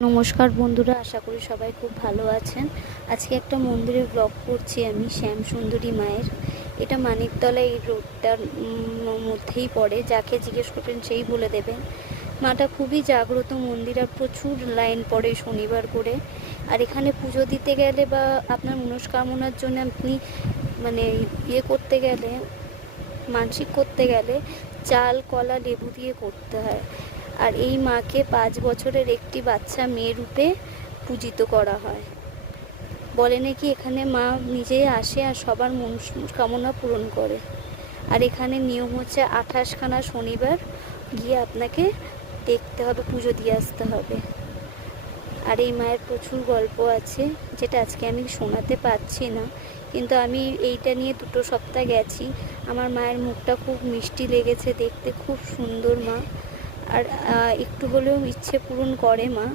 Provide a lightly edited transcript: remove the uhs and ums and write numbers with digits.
নমস্কার বন্ধুরা, আশা করি সবাই খুব ভালো আছেন। আজকে একটা মন্দিরের ব্লগ করছি আমি, শ্যাম সুন্দরী মায়ের। এটা মানিকতলা এই রোডটার মধ্যেই পড়ে। যাকে জিজ্ঞেস করবেন সেই বলে দেবেন। মাটা খুবই জাগ্রত মন্দির, আর প্রচুর লাইন পড়ে শনিবার করে। আর এখানে পুজো দিতে গেলে বা আপনার মনস্কামনার জন্য আপনি করতে গেলে, মানসিক করতে গেলে চাল, কলা, লেবু দিয়ে করতে হয়। আর এই মাকে 5 বছরের একটি বাচ্চা মেয়ে রূপে পূজিত করা হয়। বলে নাকি এখানে মা নিজেই আসে আর সবার মনস্কামনা পূরণ করে। আর এখানে নিয়ম হচ্ছে 28খানা শনিবার গিয়ে আপনাকে দেখতে হবে, পুজো দিয়ে আসতে হবে। আর এই মায়ের প্রচুর গল্প আছে, যেটা আজকে আমি শোনাতে পারছি না, কিন্তু আমি এইটা নিয়ে 2 সপ্তাহ গেছি। আমার মায়ের মুখটা খুব মিষ্টি লেগেছে, দেখতে খুব সুন্দর মা। আর একটু হলেও ইচ্ছে পূরণ করে মা।